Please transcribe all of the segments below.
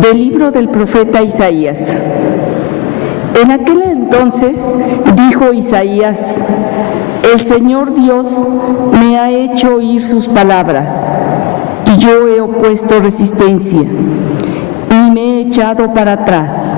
Del libro del profeta Isaías. En aquel entonces dijo Isaías: el Señor Dios me ha hecho oír sus palabras, y yo he opuesto resistencia, y me he echado para atrás.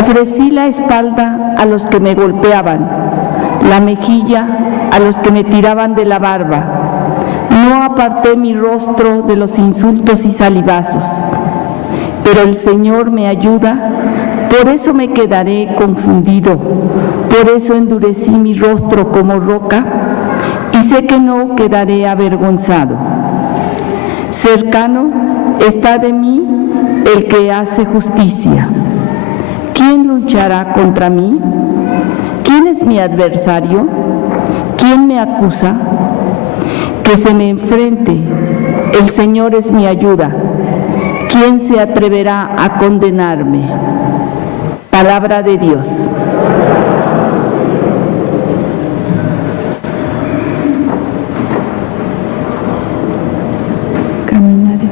Ofrecí la espalda a los que me golpeaban, la mejilla a los que me tiraban de la barba. No aparté mi rostro de los insultos y salivazos. Pero el Señor me ayuda, por eso me quedaré confundido, por eso endurecí mi rostro como roca, y sé que no quedaré avergonzado. Cercano está de mí el que hace justicia. ¿Quién luchará contra mí? ¿Quién es mi adversario? ¿Quién me acusa? Que se me enfrente, el Señor es mi ayuda. ¿Quién se atreverá a condenarme? Palabra de Dios. Caminaré.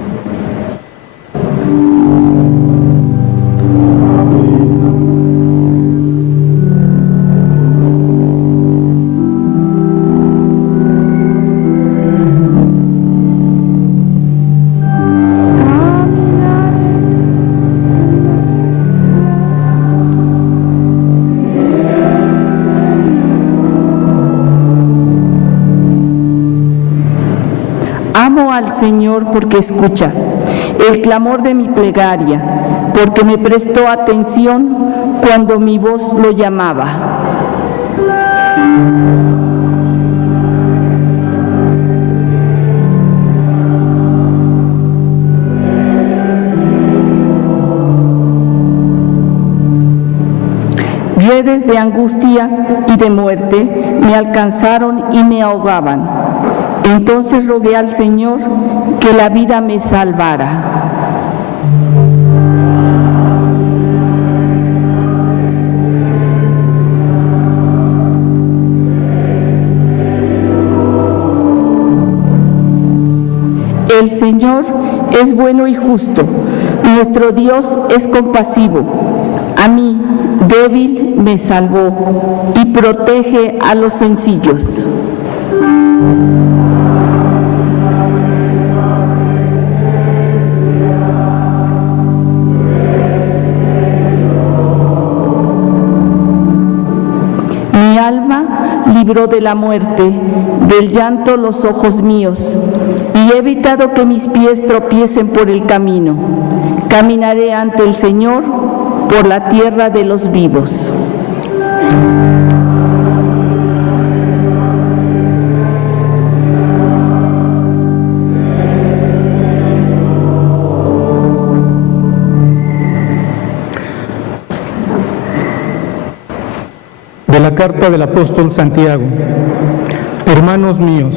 Amo al Señor porque escucha el clamor de mi plegaria, porque me prestó atención cuando mi voz lo llamaba. Redes de angustia y de muerte me alcanzaron y me ahogaban. Entonces rogué al Señor que la vida me salvara. El Señor es bueno y justo, nuestro Dios es compasivo. A mí, débil, me salvó y protege a los sencillos. Mi alma libró de la muerte, del llanto los ojos míos, y he evitado que mis pies tropiecen por el camino. Caminaré ante el Señor por la tierra de los vivos. De la carta del apóstol Santiago. Hermanos míos,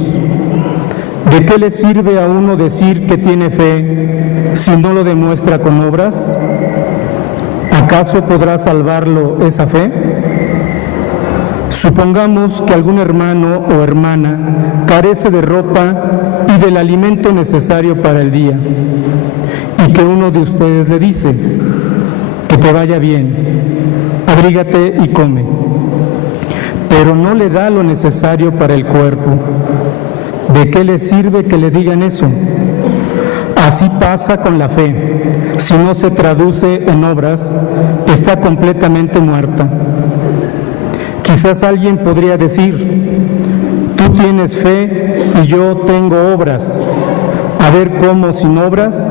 ¿de qué le sirve a uno decir que tiene fe si no lo demuestra con obras? ¿Acaso podrá salvarlo esa fe? Supongamos que algún hermano o hermana carece de ropa y del alimento necesario para el día, y que uno de ustedes le dice: que te vaya bien, abrígate y come, pero no le da lo necesario para el cuerpo. ¿De qué le sirve que le digan eso? Así pasa con la fe. Si no se traduce en obras, está completamente muerta. Quizás alguien podría decir: tú tienes fe y yo tengo obras. A ver cómo sin obras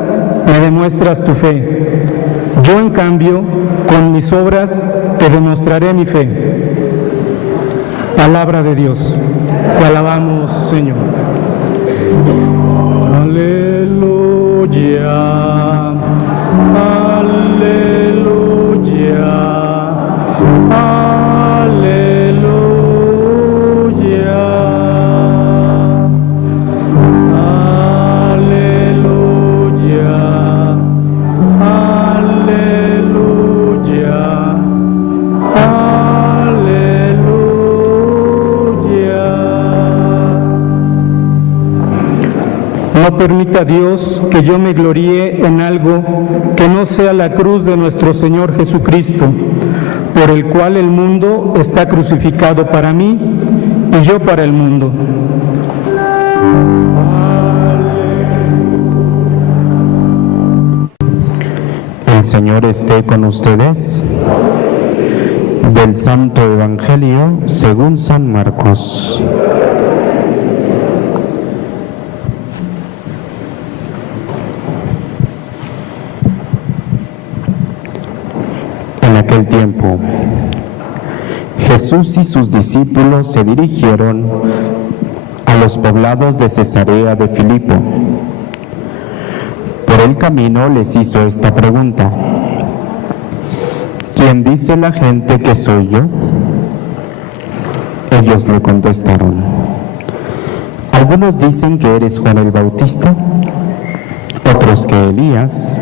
me demuestras tu fe. Yo, en cambio, con mis obras te demostraré mi fe. Palabra de Dios. Te alabamos, Señor. Aleluya, aleluya, aleluya, aleluya, aleluya, aleluya. No No permita Dios que yo me gloríe en algo que no sea la cruz de nuestro Señor Jesucristo, por el cual el mundo está crucificado para mí y yo para el mundo. El Señor esté con ustedes. Del Santo Evangelio según San Marcos. En aquel tiempo, Jesús y sus discípulos se dirigieron a los poblados de Cesarea de Filipo. Por el camino les hizo esta pregunta: ¿quién dice la gente que soy yo? Ellos le contestaron: algunos dicen que eres Juan el Bautista, otros que Elías,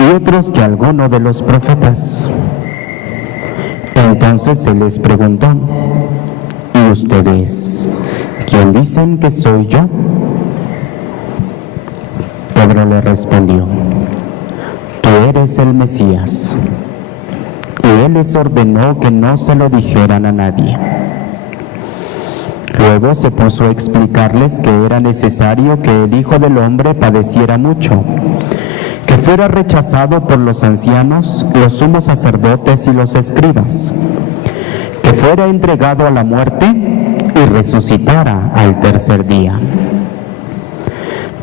y otros que alguno de los profetas. Entonces se les preguntó: ¿y ustedes, quién dicen que soy yo? Pedro le respondió: tú eres el Mesías. Y él les ordenó que no se lo dijeran a nadie. Luego se puso a explicarles que era necesario que el Hijo del Hombre padeciera mucho, que fuera rechazado por los ancianos, los sumos sacerdotes y los escribas, que fuera entregado a la muerte y resucitara al tercer día.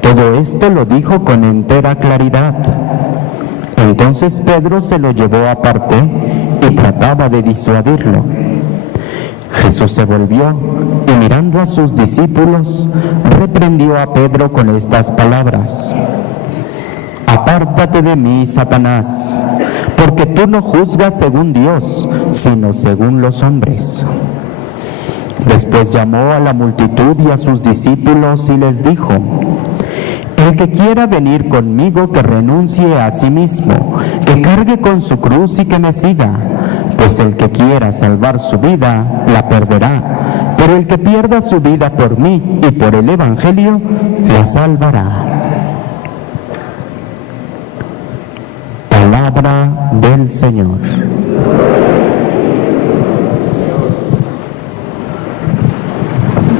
Todo esto lo dijo con entera claridad. Entonces Pedro se lo llevó aparte y trataba de disuadirlo. Jesús se volvió y mirando a sus discípulos, reprendió a Pedro con estas palabras: apártate de mí, Satanás, porque tú no juzgas según Dios, sino según los hombres. Después llamó a la multitud y a sus discípulos y les dijo: el que quiera venir conmigo, que renuncie a sí mismo, que cargue con su cruz y que me siga, pues el que quiera salvar su vida, la perderá, pero el que pierda su vida por mí y por el Evangelio, la salvará. Palabra del Señor.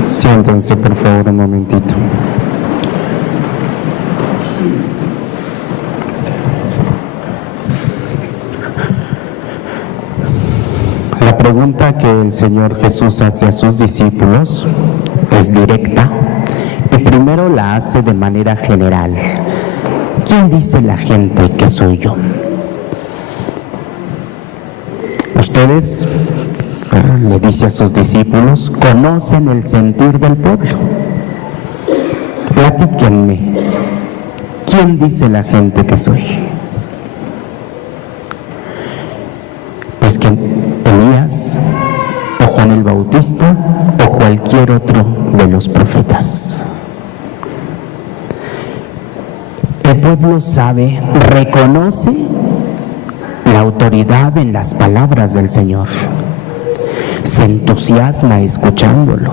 Siéntense, por favor, un momentito. La pregunta que el Señor Jesús hace a sus discípulos es directa y primero la hace de manera general. ¿Quién dice la gente que soy yo? Ustedes, le dice a sus discípulos, conocen el sentir del pueblo. Platíquenme, ¿quién dice la gente que soy? Pues que Elías, o Juan el Bautista, o cualquier otro de los profetas. El pueblo sabe, reconoce la autoridad en las palabras del Señor. Se entusiasma escuchándolo.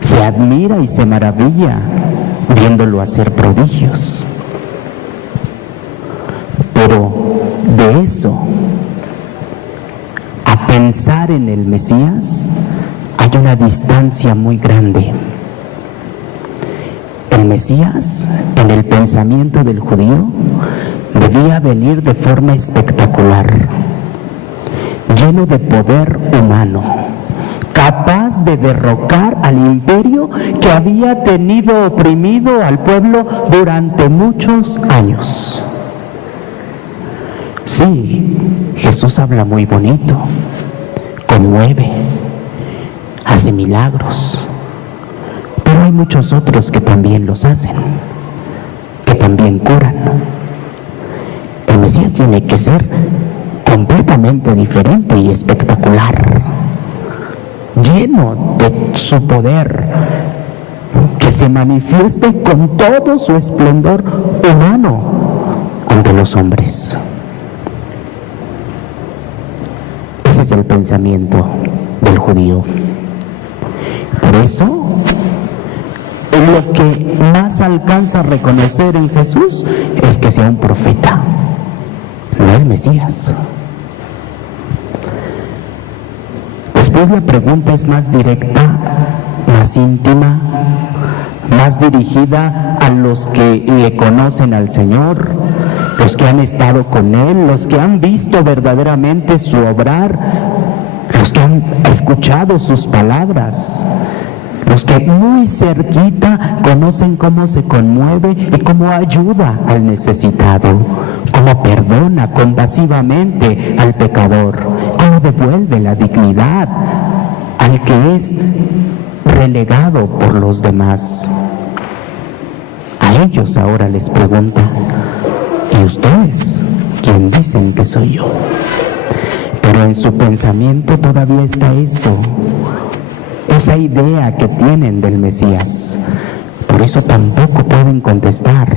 Se admira y se maravilla viéndolo hacer prodigios. Pero de eso a pensar en el Mesías hay una distancia muy grande. El Mesías, en el pensamiento del judío, debía venir de forma espectacular, lleno de poder humano, capaz de derrocar al imperio que había tenido oprimido al pueblo durante muchos años. Sí, Jesús habla muy bonito, conmueve, hace milagros, pero hay muchos otros que también los hacen, que también curan. El Mesías tiene que ser completamente diferente y espectacular, lleno de su poder, que se manifieste con todo su esplendor humano ante los hombres. Ese es el pensamiento del judío. Por eso, lo que más alcanza a reconocer en Jesús es que sea un profeta, no el Mesías. Después la pregunta es más directa, más íntima, más dirigida a los que le conocen al Señor, los que han estado con Él, los que han visto verdaderamente su obrar, los que han escuchado sus palabras, los que muy cerquita conocen cómo se conmueve y cómo ayuda al necesitado, cómo perdona compasivamente al pecador, cómo devuelve la dignidad al que es relegado por los demás. A ellos ahora les pregunta: ¿y ustedes quién dicen que soy yo? Pero en su pensamiento todavía está eso, esa idea que tienen del Mesías. Por eso tampoco pueden contestar,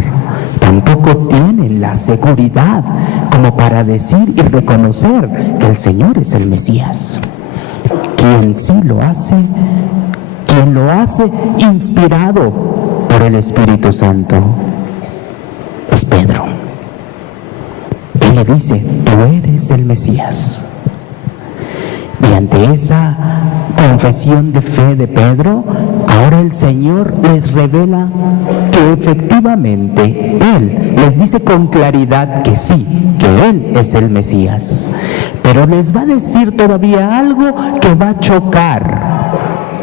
tampoco tienen la seguridad como para decir y reconocer que el Señor es el Mesías. Quien sí lo hace, quien lo hace inspirado por el Espíritu Santo, es Pedro. Él le dice: tú eres el Mesías. Y ante esa confesión de fe de Pedro, ahora el Señor les revela que efectivamente Él les dice con claridad que sí, que Él es el Mesías. Pero les va a decir todavía algo que va a chocar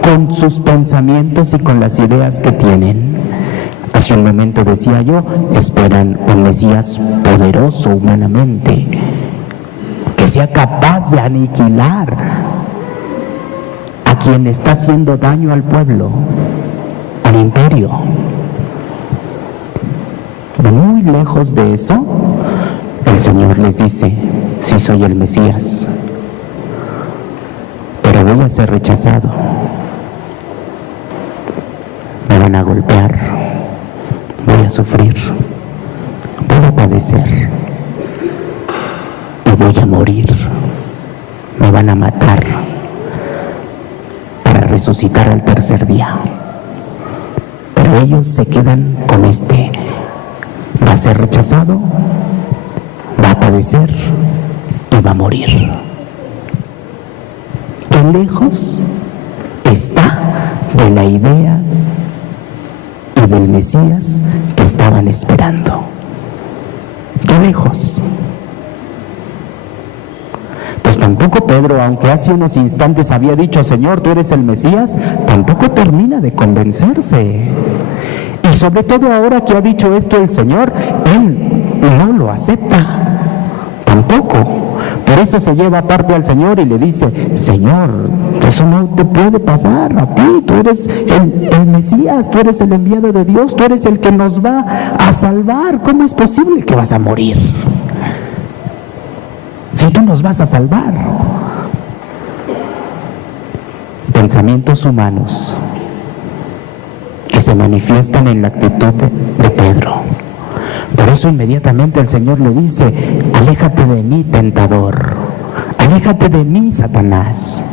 con sus pensamientos y con las ideas que tienen. Hace un momento decía yo, esperan un Mesías poderoso humanamente, que sea capaz de aniquilar a quien está haciendo daño al pueblo, al imperio. Muy lejos de eso, el Señor les dice: sí soy el Mesías, pero voy a ser rechazado, me van a golpear, voy a sufrir, voy a padecer y voy a morir, me van a matar para resucitar al tercer día. Pero ellos se quedan con va a ser rechazado, va a padecer y va a morir. Qué lejos está de la idea y del Mesías que estaban esperando. Qué lejos. Pues tampoco Pedro, aunque hace unos instantes había dicho: Señor, tú eres el Mesías, tampoco termina de convencerse. Y sobre todo ahora que ha dicho esto el Señor, él no lo acepta, tampoco. Por eso se lleva aparte al Señor y le dice: Señor, eso no te puede pasar a ti, tú eres el Mesías, tú eres el enviado de Dios, tú eres el que nos va a salvar. ¿Cómo es posible que vas a morir si tú nos vas a salvar? Pensamientos humanos que se manifiestan en la actitud de Pedro. Por eso inmediatamente el Señor le dice: aléjate de mí, tentador, aléjate de mí, Satanás,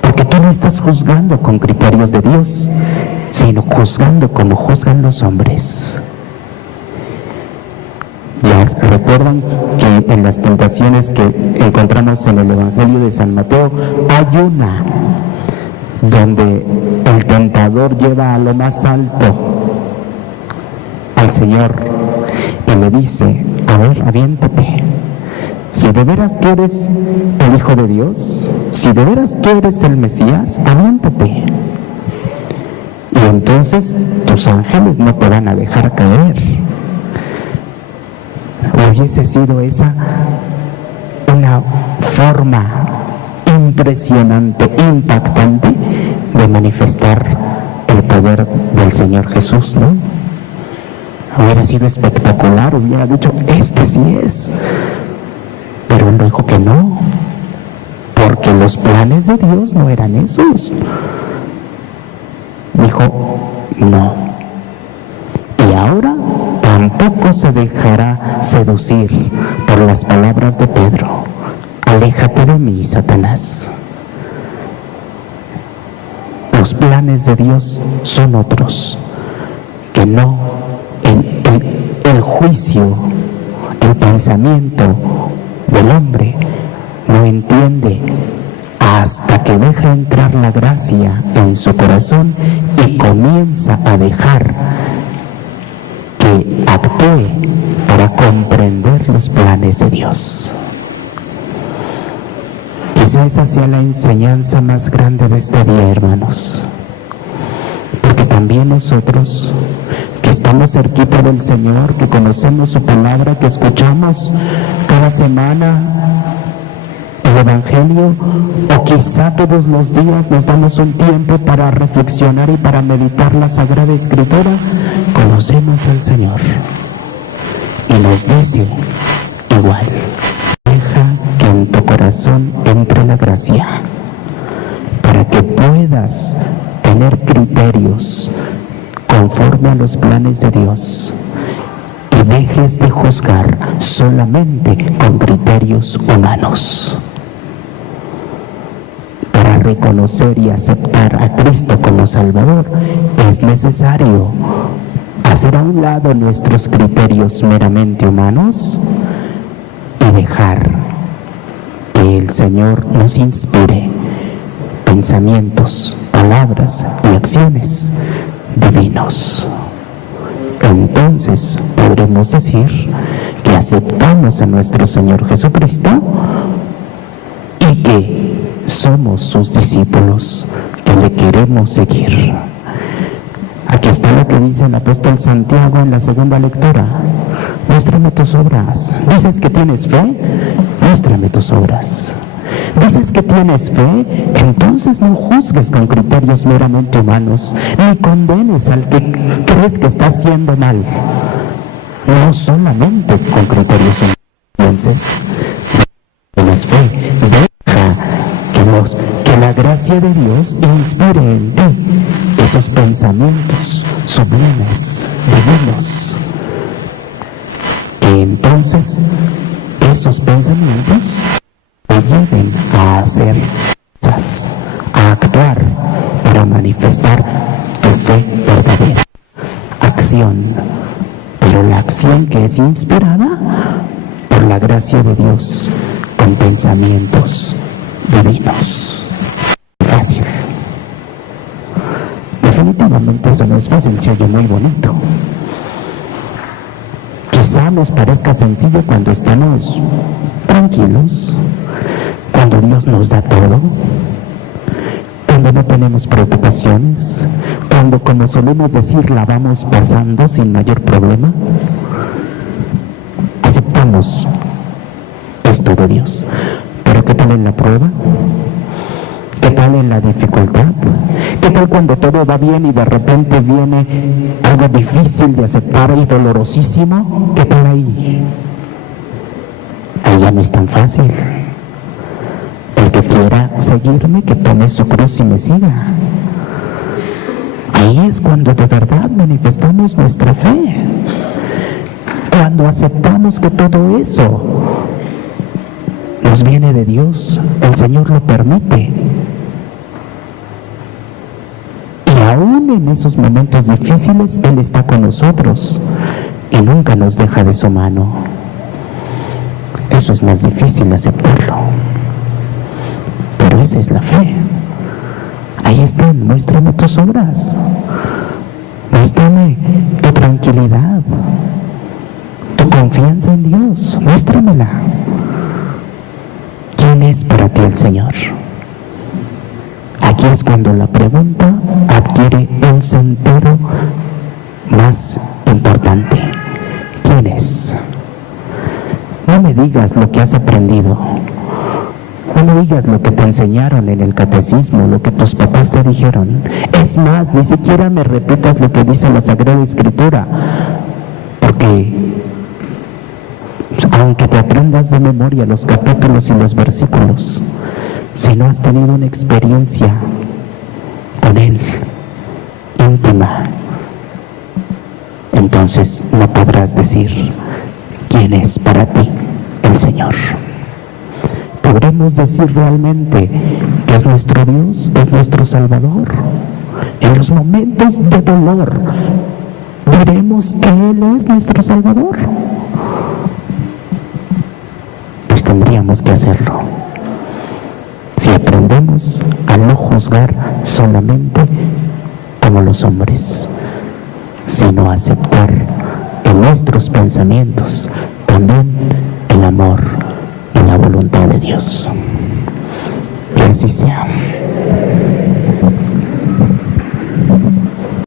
porque tú no estás juzgando con criterios de Dios, sino juzgando como juzgan los hombres. Recuerdan que en las tentaciones que encontramos en el Evangelio de San Mateo hay una donde el tentador lleva a lo más alto al Señor y le dice: a ver, aviéntate, si de veras tú eres el Hijo de Dios, si de veras tú eres el Mesías, aviéntate, y entonces tus ángeles no te van a dejar caer. Hubiese sido esa una forma impresionante, impactante de manifestar el poder del Señor Jesús, ¿no? Hubiera sido espectacular, hubiera dicho: este sí es. Pero él dijo que no, porque los planes de Dios no eran esos. Dijo: no. Y ahora tampoco se dejará seducir por las palabras de Pedro: aléjate de mí, Satanás. los planes de Dios son otros, que no el juicio, el pensamiento del hombre no entiende hasta que deja entrar la gracia en su corazón y comienza a dejar que actúe para comprender los planes de Dios. Quizá esa sea la enseñanza más grande de este día, hermanos, porque también nosotros que estamos cerquita del Señor, que conocemos su palabra, que escuchamos cada semana el Evangelio, o quizá todos los días nos damos un tiempo para reflexionar y para meditar la Sagrada Escritura, conocemos al Señor y nos dice igual: deja que en tu corazón entre la gracia para que puedas tener criterios conforme a los planes de Dios y dejes de juzgar solamente con criterios humanos. Para reconocer y aceptar a Cristo como Salvador es necesario hacer a un lado nuestros criterios meramente humanos y dejar que el Señor nos inspire pensamientos, palabras y acciones divinos. Entonces podremos decir que aceptamos a nuestro Señor Jesucristo y que somos sus discípulos, que le queremos seguir. Aquí está lo que dice el apóstol Santiago en la segunda lectura: muéstrame tus obras. ¿Dices que tienes fe? Muéstrame tus obras. ¿Dices que tienes fe? Entonces no juzgues con criterios meramente humanos, ni condenes al que crees que está haciendo mal. No solamente con criterios humanos pienses. Tienes fe, deja que la gracia de Dios inspire en ti esos pensamientos sublimes, divinos, que entonces esos pensamientos te lleven a hacer cosas, a actuar para manifestar tu fe verdadera, acción, pero la acción que es inspirada por la gracia de Dios, con pensamientos divinos. Fácil. Definitivamente eso no es fácil, se oye muy bonito. Quizá nos parezca sencillo cuando estamos tranquilos, cuando Dios nos da todo, cuando no tenemos preocupaciones, cuando, como solemos decir, la vamos pasando sin mayor problema. Aceptamos esto de Dios. Pero ¿qué tal en la prueba? ¿Qué tal en la dificultad? ¿Qué tal cuando todo va bien y de repente viene algo difícil de aceptar y dolorosísimo? ¿Qué tal ahí? Ahí ya no es tan fácil. El que quiera seguirme, que tome su cruz y me siga. Ahí es cuando de verdad manifestamos nuestra fe. Cuando aceptamos que todo eso nos viene de Dios, el Señor lo permite. Y aún en esos momentos difíciles, Él está con nosotros y nunca nos deja de su mano. Eso es más difícil aceptarlo, pero esa es la fe. Ahí están, muéstrame tus obras, muéstrame tu tranquilidad, tu confianza en Dios, muéstramela. ¿Quién es para ti el Señor? Aquí es cuando la pregunta adquiere un sentido más importante. ¿Quién es? No me digas lo que has aprendido, no me digas lo que te enseñaron en el catecismo, lo que tus papás te dijeron. Es más, ni siquiera me repitas lo que dice la Sagrada Escritura, porque aunque te aprendas de memoria los capítulos y los versículos, si no has tenido una experiencia con Él íntima, entonces no podrás decir quién es para ti el Señor. ¿Podremos decir realmente que es nuestro Dios, que es nuestro Salvador? en los momentos de dolor, diremos que Él es nuestro Salvador? Pues tendríamos que hacerlo. Si aprendemos a no juzgar solamente como los hombres, sino a aceptar en nuestros pensamientos también el amor y la voluntad de Dios. Que así sea.